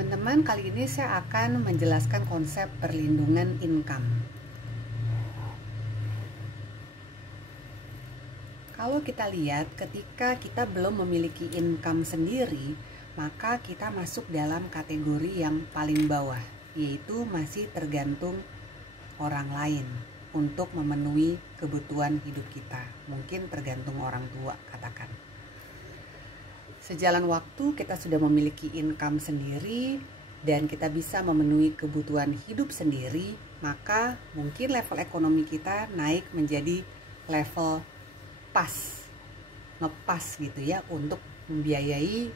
Teman-teman, kali ini saya akan menjelaskan konsep perlindungan income. Kalau kita lihat, ketika kita belum memiliki income sendiri, maka kita masuk dalam kategori yang paling bawah, yaitu masih tergantung orang lain untuk memenuhi kebutuhan hidup kita. Mungkin tergantung orang tua, katakan. Sejalan waktu kita sudah memiliki income sendiri dan kita bisa memenuhi kebutuhan hidup sendiri, maka mungkin level ekonomi kita naik menjadi level pas, ngepas gitu ya, untuk membiayai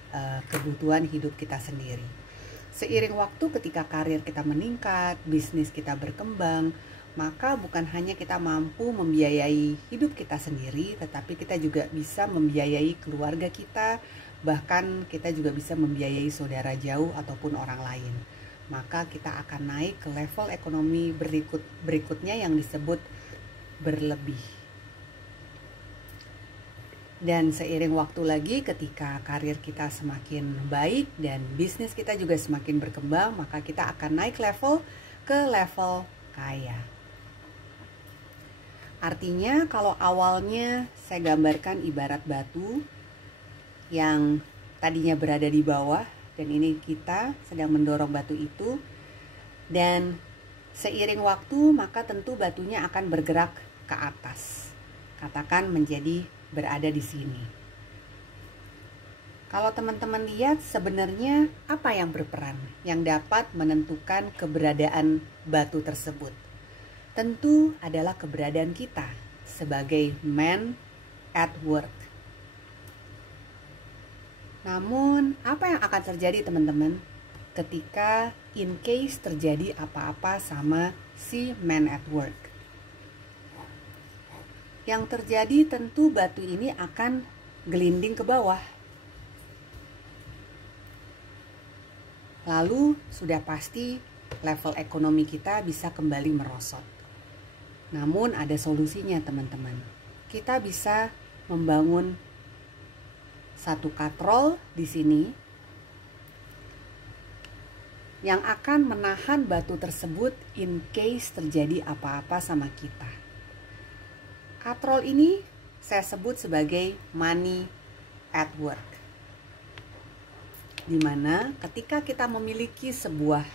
kebutuhan hidup kita sendiri. Seiring waktu ketika karir kita meningkat, bisnis kita berkembang, maka bukan hanya kita mampu membiayai hidup kita sendiri, tetapi kita juga bisa membiayai keluarga kita, bahkan kita juga bisa membiayai saudara jauh ataupun orang lain. Maka kita akan naik ke level ekonomi berikutnya yang disebut berlebih. Dan seiring waktu lagi, ketika karir kita semakin baik dan bisnis kita juga semakin berkembang, maka kita akan naik level ke level kaya. Artinya kalau awalnya saya gambarkan ibarat batu yang tadinya berada di bawah, dan ini kita sedang mendorong batu itu, dan seiring waktu maka tentu batunya akan bergerak ke atas, katakan menjadi berada di sini. Kalau teman-teman lihat, sebenarnya apa yang berperan yang dapat menentukan keberadaan batu tersebut? Tentu adalah keberadaan kita sebagai man at work. Namun, apa yang akan terjadi teman-teman ketika in case terjadi apa-apa sama si man at work? Yang terjadi tentu batu ini akan gelinding ke bawah. Lalu sudah pasti level ekonomi kita bisa kembali merosot. Namun ada solusinya teman-teman. Kita bisa membangun satu katrol di sini yang akan menahan batu tersebut in case terjadi apa-apa sama kita. Katrol ini saya sebut sebagai money at work. Dimana ketika kita memiliki sebuah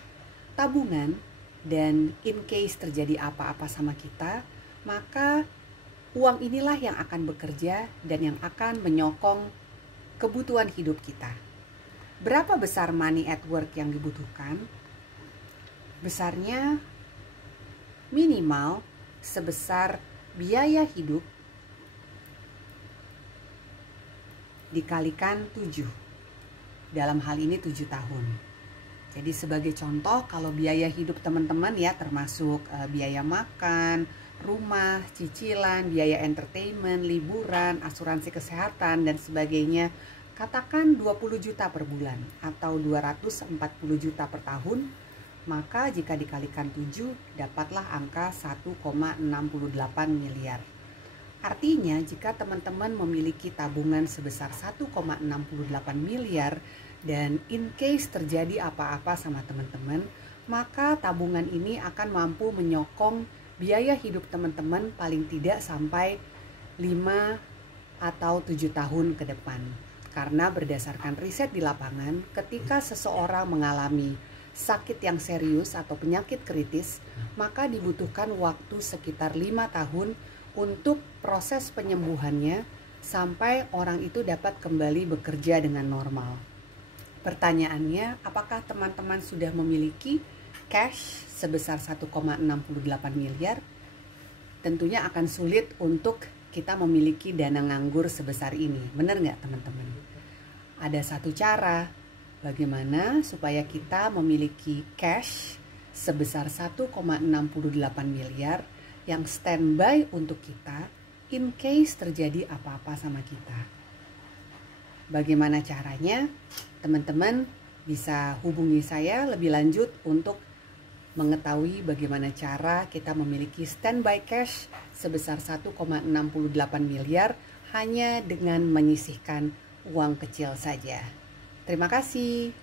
tabungan dan in case terjadi apa-apa sama kita, maka uang inilah yang akan bekerja dan yang akan menyokong kebutuhan hidup kita. Berapa besar money at work yang dibutuhkan? Besarnya minimal sebesar biaya hidup dikalikan 7. Dalam hal ini 7 tahun. Jadi sebagai contoh, kalau biaya hidup teman-teman ya termasuk biaya makan, rumah, cicilan, biaya entertainment, liburan, asuransi kesehatan dan sebagainya, katakan 20 juta per bulan atau 240 juta per tahun, maka jika dikalikan 7 dapatlah angka 1,68 miliar. Artinya jika teman-teman memiliki tabungan sebesar 1,68 miliar dan in case terjadi apa-apa sama teman-teman, maka tabungan ini akan mampu menyokong biaya hidup teman-teman paling tidak sampai 5 atau 7 tahun ke depan. Karena berdasarkan riset di lapangan, ketika seseorang mengalami sakit yang serius atau penyakit kritis, maka dibutuhkan waktu sekitar 5 tahun untuk proses penyembuhannya sampai orang itu dapat kembali bekerja dengan normal. Pertanyaannya, apakah teman-teman sudah memiliki cash sebesar 1,68 miliar? Tentunya akan sulit untuk kita memiliki dana nganggur sebesar ini. Benar nggak teman-teman? Ada satu cara bagaimana supaya kita memiliki cash sebesar 1,68 miliar yang standby untuk kita in case terjadi apa-apa sama kita. Bagaimana caranya? Teman-teman bisa hubungi saya lebih lanjut untuk mengetahui bagaimana cara kita memiliki standby cash sebesar 1,68 miliar hanya dengan menyisihkan uang kecil saja. Terima kasih.